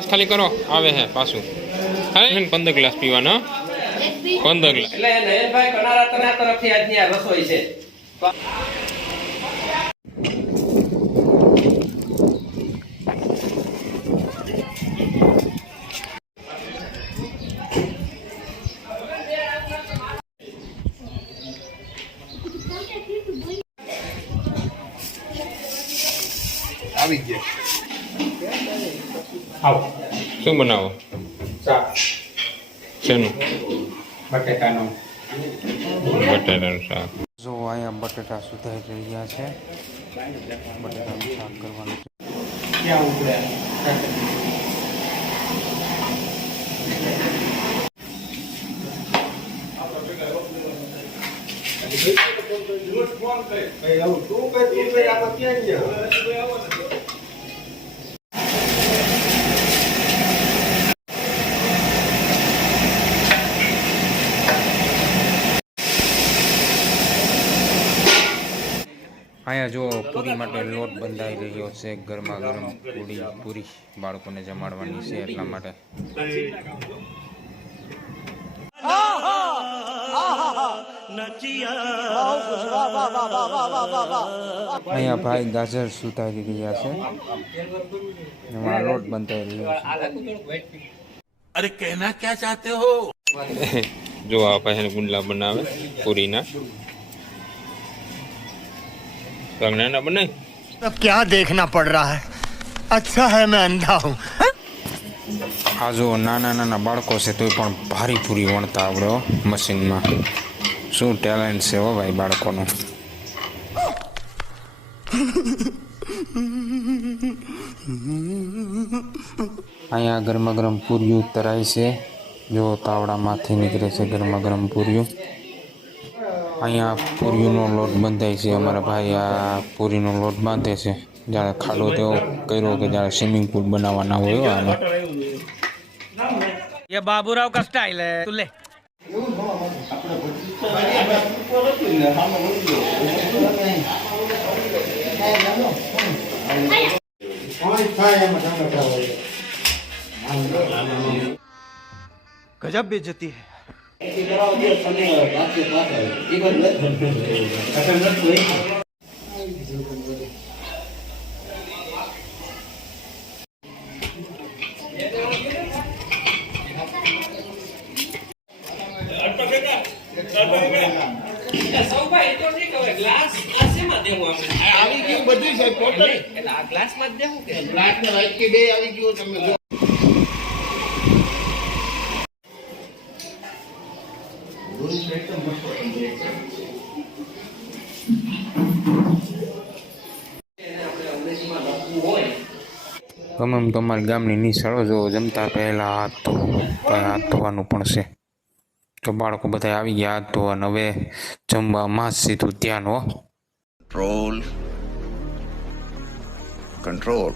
Glass ખાલી કરો આવે હે પાછું ખાલી પંદર ગ્લાસ પીવાના હો? પંદર ગ્લાસ એટલે નયનભાઈ કનારા તના તરફથી આજની આ રસોઈ છે તો આવી ગયા આવો શું બનાવો ચા શેનું બટેટાનું બટેટાનું શાક જો અહીંયા બટેટા સુધારી રહ્યા છે બટેટાનું શાક કરવાનું છે ક્યાં ઉપડ્યા અહીંયા જો પૂરી માટે લોટ બંધાઈ રહ્યો છે ગરમા ગરમ પૂરી પૂરી બાળકોને જમાડવાની છે એટલા માટે. અહીંયા ભાઈ ગાજર સુધારી રહ્યા છે. લોટ બંધાઈ રહ્યો છે. અરે કહેના ક્યાં ચાહતે હો? જો આ ભાઈ ગુંડલા બનાવે પૂરીના. તો નાના બનાય अब क्या देखना पड़ रहा है अच्छा है मैं अंधा हूँ આ જો નાના નાના બાળકો છે તોય પણ ભારી પૂરી વણતા આવડે હો મશીનમાં શું ટેલેન્ટ છે હો ભાઈ બાળકોનું અહીંયા ગરમા ગરમ પૂરીઓ તરાય છે જો તાવડામાંથી નીકળે છે ગરમા ગરમ પૂરીઓ અહીંયા પૂરીનો લોટ બંધાય છે અમારા ભાઈ આ પૂરીનો લોટ બાંધે છે જ્યારે ખાડો તેવો કર્યો કે જ્યારે સ્વિમિંગ પુલ બનાવવાના હોય હો આનો ये बाबूराव का स्टाइल है तू ले गजब बेचती है આવી ગયું બધું છે ટોટલ એટલે આ ગ્લાસમાં જ દેવું કે ને બે આવી ગયું તમે જો ગમે એમ તમારી ગામની નિશાળો જો જમતા પહેલાં હાથ ધોવો તો હાથ ધોવાનું પણ છે. તો બાળકો બધા આવી ગયા હાથ ધોવાનું. હવે જમવામાં જ સીધું ધ્યાન હો. Control control.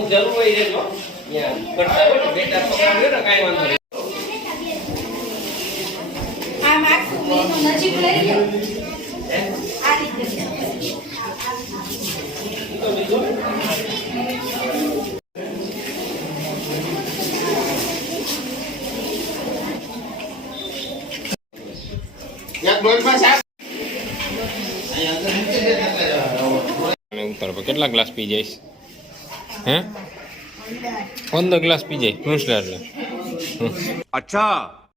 અમુક જરૂર હોય એટલો ત્યાં કરતા હોય ને બે ચાર છોકરા હોય ને કાંઈ વાંધો નહીં આમ આખું મેનું નજીક લઈ લો આ રીતે એક ડોલમાં શાક અને ઉતાર પર કેટલા ગ્લાસ પી જઈશ હે? પંદર ગ્લાસ પી જાય કૃષ્ણ એટલે. હાલો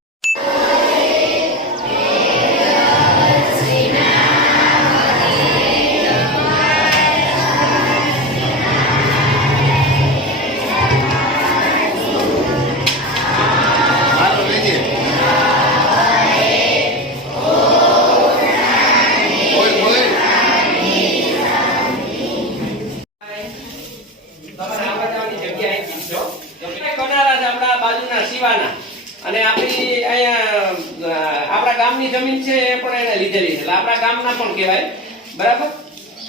ગામની જમીન છે એ પણ એને લીધેલી એટલે આપણા ગામના પણ કહેવાય. બરાબર?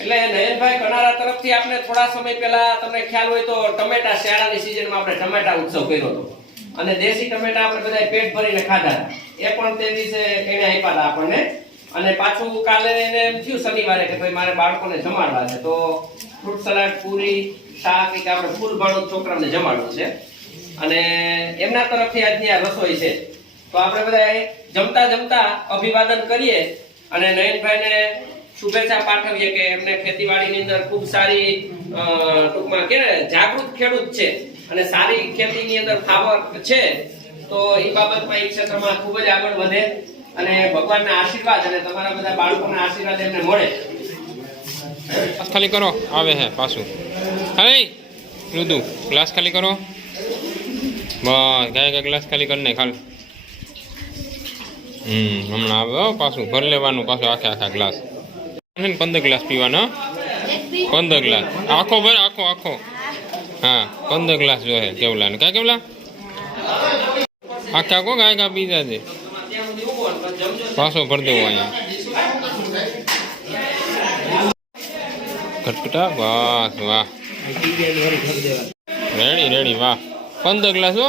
એટલે નયનભાઈ કનારા તરફથી આપણે થોડા સમય પહેલા તમને ખ્યાલ હોય તો ટમેટા શિયાળાની સિઝનમાં આપણે ટમેટા ઉત્સવ કર્યો હતો. અને દેશી ટમેટા આપણે બધા પેટ ભરીને ખાધા. એ પણ તે દિવસે એને આપ્યા હતા આપણને. અને પાછું કાલે એને એમ થયું શનિવારે કે ભાઈ મારે બાળકોને જમાડવા છે. તો ફ્રૂટ સલાડ, પૂરી, શાક કે આપણે ફૂલ ભાણું છોકરાને જમાડવું છે. અને એમના તરફથી આજની આ રસોઈ છે. તો આપણે બધા જમતા જમતા અભિવાદન કરીએ અને નયનભાઈને શુભેચ્છા પાઠવીએ કે એમને ખેતીવાડીની અંદર ખૂબ સારી ટૂંકમાં કે જાગૃત ખેડૂત છે અને સારી ખેતીની અંદર ફાવર છે, તો એ બાબતમાં એ ક્ષેત્રમાં ખૂબ જ આગળ વધે અને ભગવાનના આશીર્વાદ અને તમારા બધા બાળકોના આશીર્વાદ એમને મળે. ખાલી કરો, આવે હે પાછું. હવે રુદુ, ગ્લાસ ખાલી કરો. બસ ગાય ગાય ગ્લાસ ખાલી કરી નાખ હાલ હમ, હમણાં આવે પાછું ભર લેવાનું, પાછું આખે આખા ગ્લાસ. ને પંદર ગ્લાસ પીવાના પંદર ગ્લાસ. આખો ભર, આખો આખો. હા, પંદર ગ્લાસ જોઈએ કેવલા ને ક્યાં કેવલા? આખા આખો ગાય ગા પીધા છે. પછી ભર દેવો અહીંયા. ખટખટા બસ વાહ. રેડી રેડી વાહ. પંદર ગ્લાસ હો.